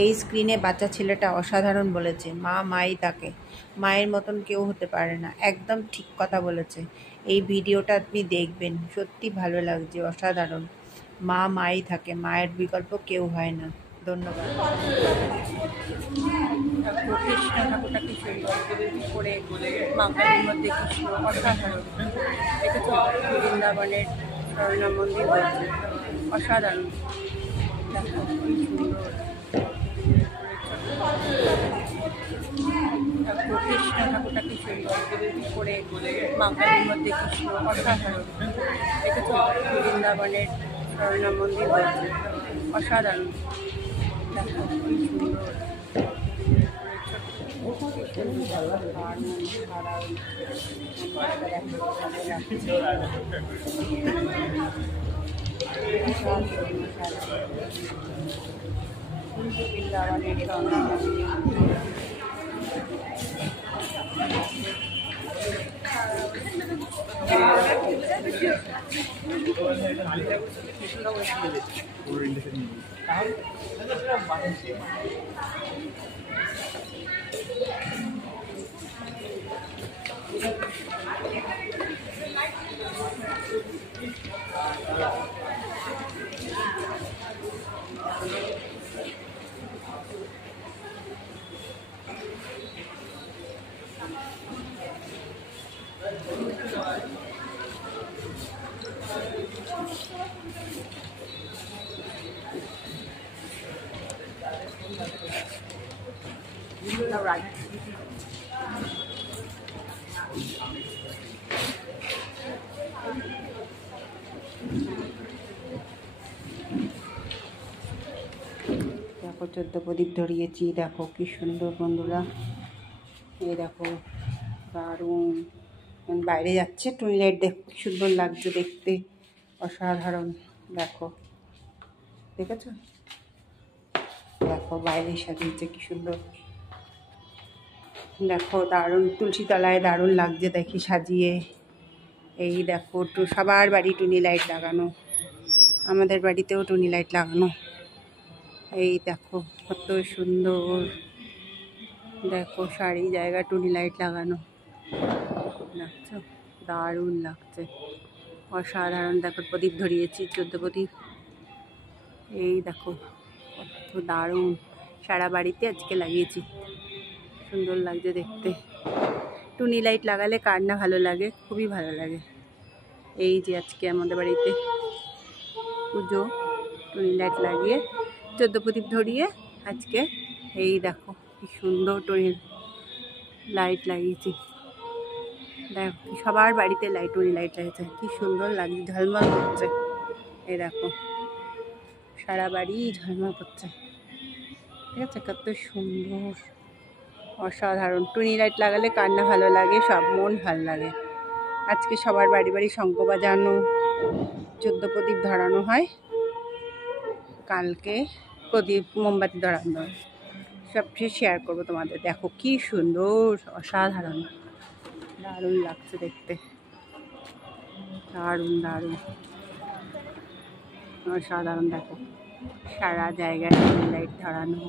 এই স্ক্রিনে বাচ্চা ছেলেটা অসাধারণ বলেছে, মা মাই তাকে, মায়ের মতন কেউ হতে পারে না। একদম ঠিক কথা বলেছে। এই ভিডিওটা আপনি দেখবেন, সত্যি ভালো লাগছে, অসাধারণ। মা মাই থাকে, মায়ের বিকল্প কেউ হয় না। ধন্যবাদ। কৃষ্ণ ঠাকুরটা কি সুন্দর করে মাকালির মধ্যে কৃষ্ণ অসাধারণ দেখেছ। বৃন্দাবনের স্বর্ণা মন্দির হয়েছে, অসাধারণ। দেখো কি সুন্দর কৃষ্ণ ঠাকুরটা কি সুন্দর করে মাকালির মধ্যে কৃষ্ণ অসাধারণ দেখেছ। বৃন্দাবনের স্বর্ণা মন্দির হয়েছে, অসাধারণ। দেখো কি সুন্দর বৃন্দাবনের স্বর্ণা মন্দির। Right. দেখো 14 প্রদীপ ধরিয়েছি, দেখো কি সুন্দর বন্ধুরা। এই দেখো দারুণ। বাইরে যাচ্ছে টুনি লাইট, দেখো কি সুন্দর লাগছে দেখতে, অসাধারণ। দেখো দেখেছো, দেখো বাইরে সাজিয়েছে কি সুন্দর। দেখো দারুণ, তুলসী তলায় দারুণ লাগছে দেখি সাজিয়ে। এই দেখো সবার বাড়ি টুনি লাইট লাগানো, আমাদের বাড়িতেও টুনি লাইট লাগানো। এই দেখো কত সুন্দর, দেখো সারি জায়গা টুনি লাইট লাগানো, দেখছো দারুণ লাগছে, অসাধারণ। দেখো প্রদীপ ধরিয়েছি 14 প্রদীপ। এই দেখো কত দারুণ, সারা বাড়িতে আজকে লাগিয়েছি, সুন্দর লাগছে দেখতে। টুনি লাইট লাগালে কার না ভালো লাগে, খুবই ভালো লাগে। এই যে আজকে আমাদের বাড়িতে পুজো, টুনি লাইট লাগিয়ে 14 প্রদীপ ধরিয়ে আজকে এই দেখো কি সুন্দর টুনি লাইট লাগিয়েছি। দেখো সবার বাড়িতে টুনি লাইট লাগিয়েছে, কি সুন্দর লাগছে, ঝলমল করছে। এই দেখো সারা বাড়ি ঝলমল করছে, ঠিক আছে, কত সুন্দর, অসাধারণ। টুনি লাইট লাগালে কার না ভালো লাগে, সব মন ভালো লাগে। আজকে সবার বাড়ি বাড়ি শঙ্খ বাজানো, 14 প্রদীপ ধরানো হয়, কালকে প্রদীপ মোমবাতি ধরানো হয়। সব কিছু শেয়ার করবো তোমাদের। দেখো কি সুন্দর, অসাধারণ, দারুণ লাগছে দেখতে, দারুণ দারুণ, অসাধারণ। দেখো সারা জায়গায় টুনি লাইট ধরানো,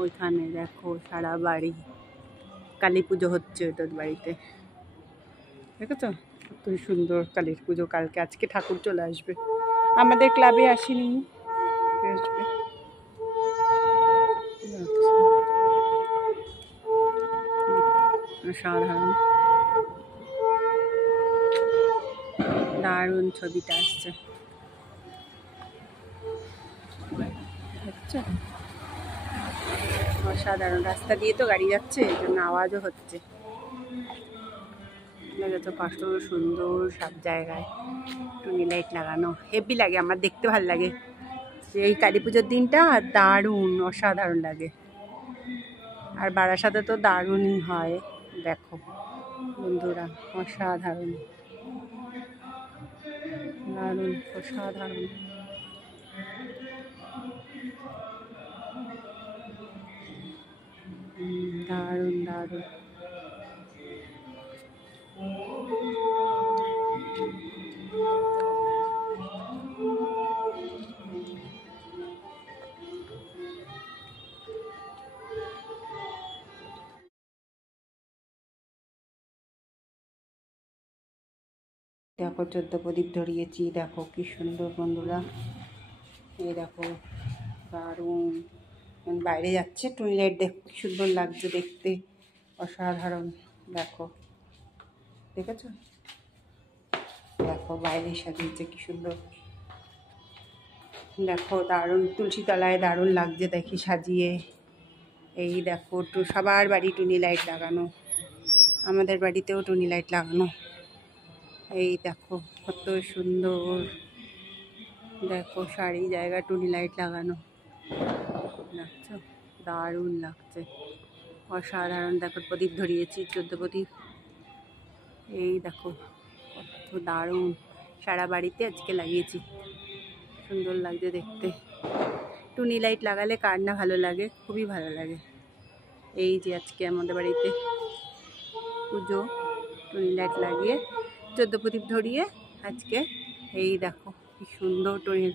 ওইখানে দেখো সারা বাড়ি কালী পুজো হচ্ছে ওদের বাড়িতে, দেখেছো কত সুন্দর কালীর পুজো কালকে। আজকে ঠাকুর চলে আসবে, আমাদের ক্লাবে আসেনি, আসবে। অসাধারণ, দারুণ ছবিটা আসছে, দেখছো অসাধারণ। রাস্তা দিয়ে তো গাড়ি যাচ্ছে, এই জন্য আওয়াজও হচ্ছে। দেখেছো কত সুন্দর, সব জায়গায় টুনি লাইট লাগানো, হেভি লাগে, আমার দেখতে ভালো লাগে। এই কালী পুজোর দিনটা দারুণ, অসাধারণ লাগে। আর বারাসাতে তো দারুণই হয়, দেখো বন্ধুরা, অসাধারণ, দারুণ, অসাধারণ। দারুণ দারুণ। দেখো 14 প্রদীপ ধরিয়েছি, দেখো কি সুন্দর বন্ধুরা। এই দেখো দারুণ। বাইরে যাচ্ছে টুনি লাইট, দেখো কি সুন্দর লাগছে দেখতে, অসাধারণ। দেখো দেখেছো, দেখো বাইরে সাজিয়েছে কি সুন্দর। দেখো দারুণ, তুলসী তলায় দারুণ লাগছে দেখি সাজিয়ে। এই দেখো সবার বাড়ি টুনি লাইট লাগানো, আমাদের বাড়িতেও টুনি লাইট লাগানো। এই দেখো কত সুন্দর, দেখো সারি জায়গা টুনি লাইট লাগানো, লাগছে দারুণ লাগছে, অসাধারণ। দেখো প্রদীপ ধরিয়েছি 14 প্রদীপ। এই দেখো কত দারুণ, সারা বাড়িতে আজকে লাগিয়েছি, সুন্দর লাগছে দেখতে। টুনি লাইট লাগালে কার না ভালো লাগে, খুবই ভালো লাগে। এই যে আজকে আমাদের বাড়িতে পুজো, টুনি লাইট লাগিয়ে 14 প্রদীপ ধরিয়ে আজকে এই দেখো কি সুন্দর টুনি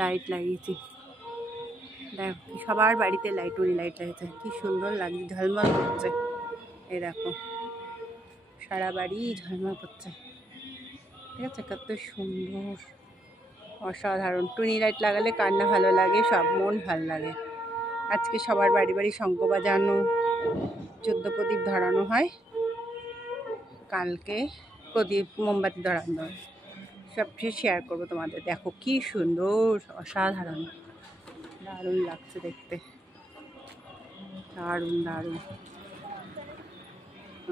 লাইট লাগিয়েছি। দেখো সবার বাড়িতে টুনি লাইট লাগিয়েছে, কি সুন্দর লাগছে, ঝলমল করছে। এই দেখো সারা বাড়ি ঝলমল করছে, ঠিক আছে, কত সুন্দর, অসাধারণ। টুনি লাইট লাগালে কার না ভালো লাগে, সব মন ভালো লাগে। আজকে সবার বাড়ি বাড়ি শঙ্খ বাজানো, 14 প্রদীপ ধরানো হয়, কালকে প্রদীপ মোমবাতি ধরানো হয়, সব কিছু শেয়ার করবো তোমাদের। দেখো কি সুন্দর, অসাধারণ, দারুণ লাগছে দেখতে, দারুণ দারুণ,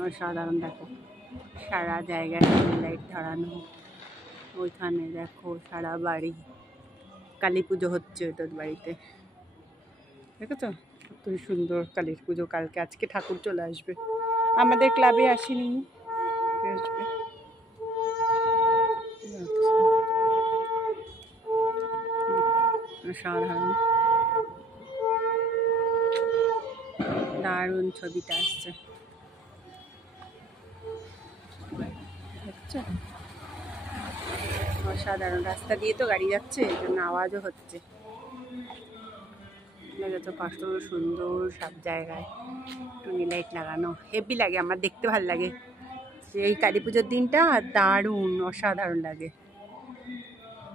অসাধারণ। দেখো সারা জায়গায় টুনি লাইট ধরানো, ওইখানে দেখো সারা বাড়ি কালী পুজো হচ্ছে ওদের বাড়িতে, দেখেছো কত সুন্দর কালীর পুজো কালকে। আজকে ঠাকুর চলে আসবে, আমাদের ক্লাবে আসেনি, আসবে। অসাধারণ, দারুণ ছবিটা আসছে, দেখছো, অসাধারণ। রাস্তা দিয়ে তো গাড়ি যাচ্ছে, এই জন্য আওয়াজও হচ্ছে, দেখেছো কত সুন্দর, সব জায়গায় টুনি লাইট লাগানো, হেভি লাগে, আমার দেখতে ভালো লাগে। এই কালী পুজোর দিনটা দারুণ, অসাধারণ লাগে।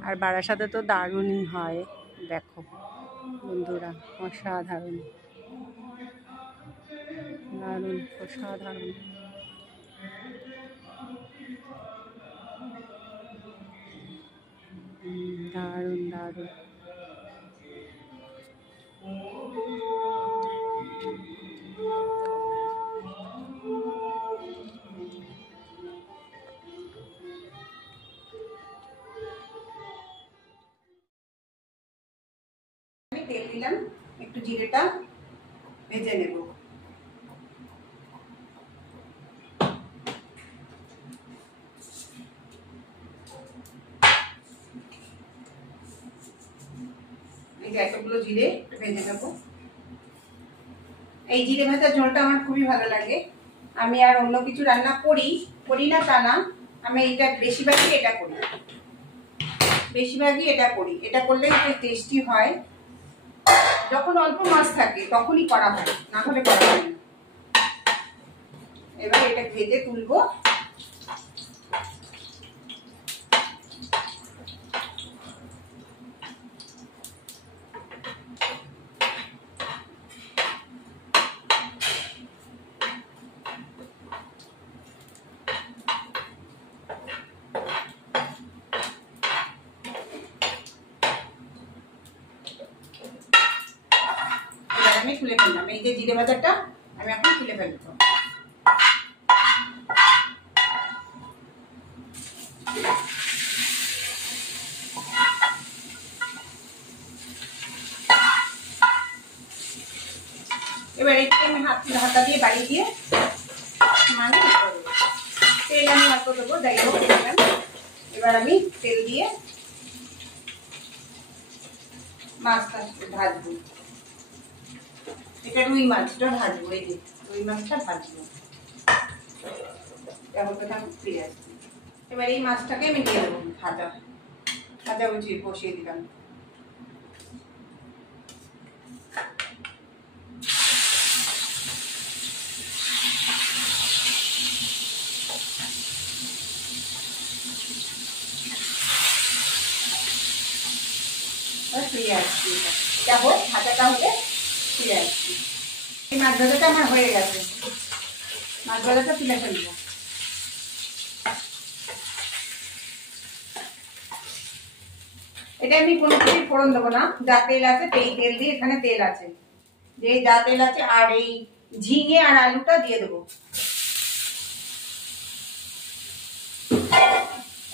আর বারাসাতে তো দারুণই হয়, দেখো বন্ধুরা, অসাধারণ, দারুণ, অসাধারণ। দারুণ দারুণ। আমি তেল দিলাম, একটু জিরেটা ভেজে নেব। এই যে এতগুলো জিরে ভেজে নেব। এই জিরে ভাজার ঝোলটা আমার খুবই ভালো লাগে। আমি আর অন্য কিছু রান্না করি না তা না, আমি এটা বেশিরভাগই এটা করি, এটা করলে একটু টেস্টি হয়। যখন অল্প মাছ থাকে তখনই করা হয়, না হলে করা হয় না। এবার এটা ভেজে তুলবো। আমি খুলে ফেললাম, এই যে জিরে ভাজাটা আমি এখন খুলে ফেলবো। এবার এটাকে আমি হাতা দিয়ে বাড়ি দিয়ে মানে তেল আমি অল্প দেবো, যাই হোক। এবার আমি তেল দিয়ে মাছটা ভাজবো, এটা রুই মাছটা ভাজবো, এই যে রুই মাছটা ভাজবো। ফিরে আসছি। এবার এই মাছটাকে আমি দিয়ে দেবো ভাজা বসিয়ে দিলাম। ফিরে আসছি। এটা হোক, ভাজাটা হলে ফিরে আসছি। এই মাছ ভাজাটা আমার হয়ে গেছে, মাছ ভাজাটা তুলে ফেলবো। এটা আমি কোনো কিছু ফোড়ন দেবো না, যা তেল আছে এই তেল দিয়ে, এখানে তেল আছে, যে যা তেল আছে, আর এই ঝিঙে আর আলুটা দিয়ে দেবো,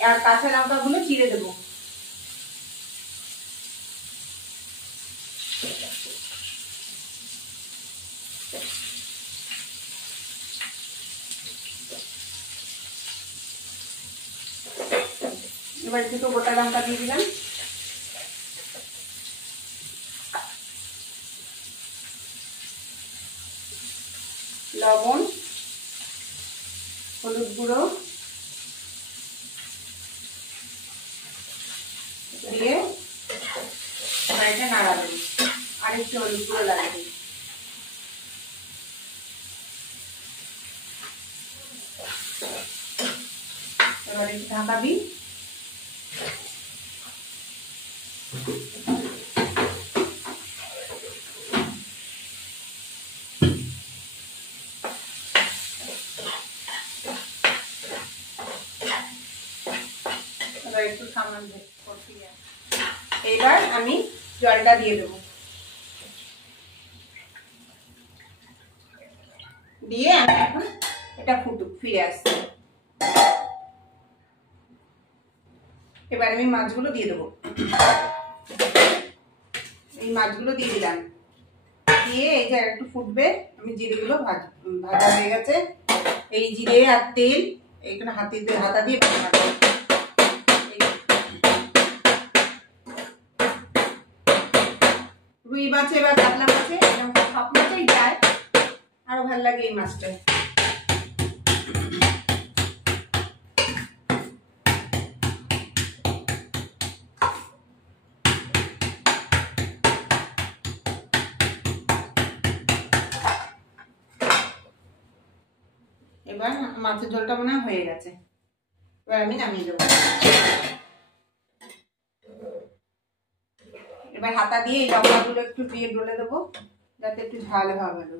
আর কাঁচা লঙ্কা গুলো চিড়ে দেবো। এবার দুটো গোটা লঙ্কা দিয়ে দিলাম, লবণ, হলুদ গুঁড়ো দিয়ে এবার এটা নাড়া দেবো, আর একটু হলুদ গুঁড়ো লাগবে। এবার একটু ঢাকাবি। এবার একটু সামান্য এবার আমি জলটা দিয়ে দেবো, দিয়ে আমি এখন এটা ফুটুক, ফিরে আসছি। এবার আমি মাছগুলো দিয়ে দেবো, এই মাছগুলো দিয়ে দিলাম, দিয়ে এই যে একটু ফুটবে, আমি জিরেগুলো ভাজা হয়ে গেছে, এই জিরে আর তেল এইখানে হাতা দিয়ে রুই মাছে বা কাতলা মাছে এরকম সব মাছেই যায়, আরো ভালো লাগে এই মাছটা। এবার মাছের ঝোলটা মনে হয়ে গেছে, এবার আমি নামিয়ে দেবো। এবার হাতা দিয়ে এই লঙ্কাগুলো একটু দিয়ে ডলে দেবো, যাতে একটু ঝাল ভাব হলো।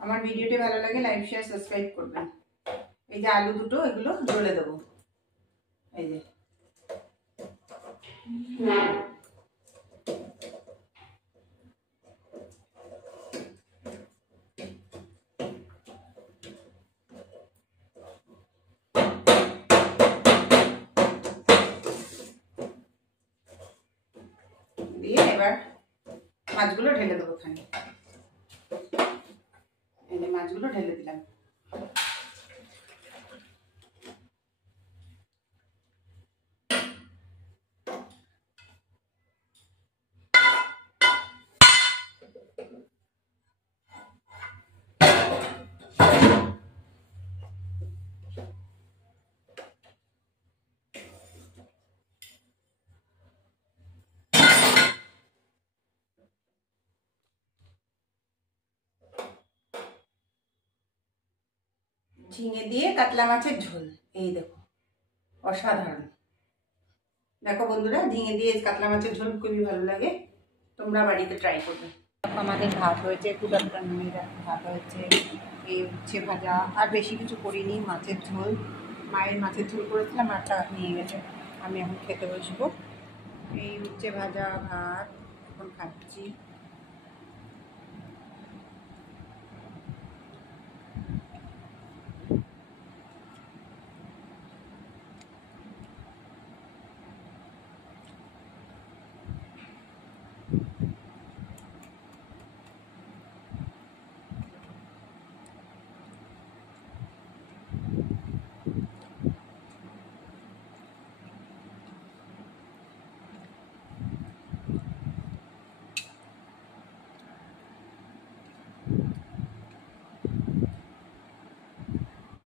আমার ভিডিওটি ভালো লাগে লাইক শেয়ার সাবস্ক্রাইব করবেন। এই যে আলু দুটো এগুলো ডলে দেবো, এই যে দিয়ে এবার মাছগুলো ঢেলে দেবো ওখানে, এই যে মাছগুলো ঢেলে দিলাম। ঝিঙে দিয়ে কাতলা মাছের ঝোল, এই দেখো অসাধারণ। দেখো বন্ধুরা, ঝিঙে দিয়ে কাতলা মাছের ঝোল খুবই ভালো লাগে, তোমরা বাড়িতে ট্রাই করবে। আমাদের ভাত হয়েছে, কুটাকুটা নুনের ভাত হয়েছে, এই উচ্ছে ভাজা, আর বেশি কিছু করিনি, মাছের ঝোল, মায়ের মাছের ঝোল করেছিলাম, আরটা নিয়ে গেছে, আমি এখন খেতে বসবো। এই উচ্ছে ভাজা ভাত এখন খাচ্ছি।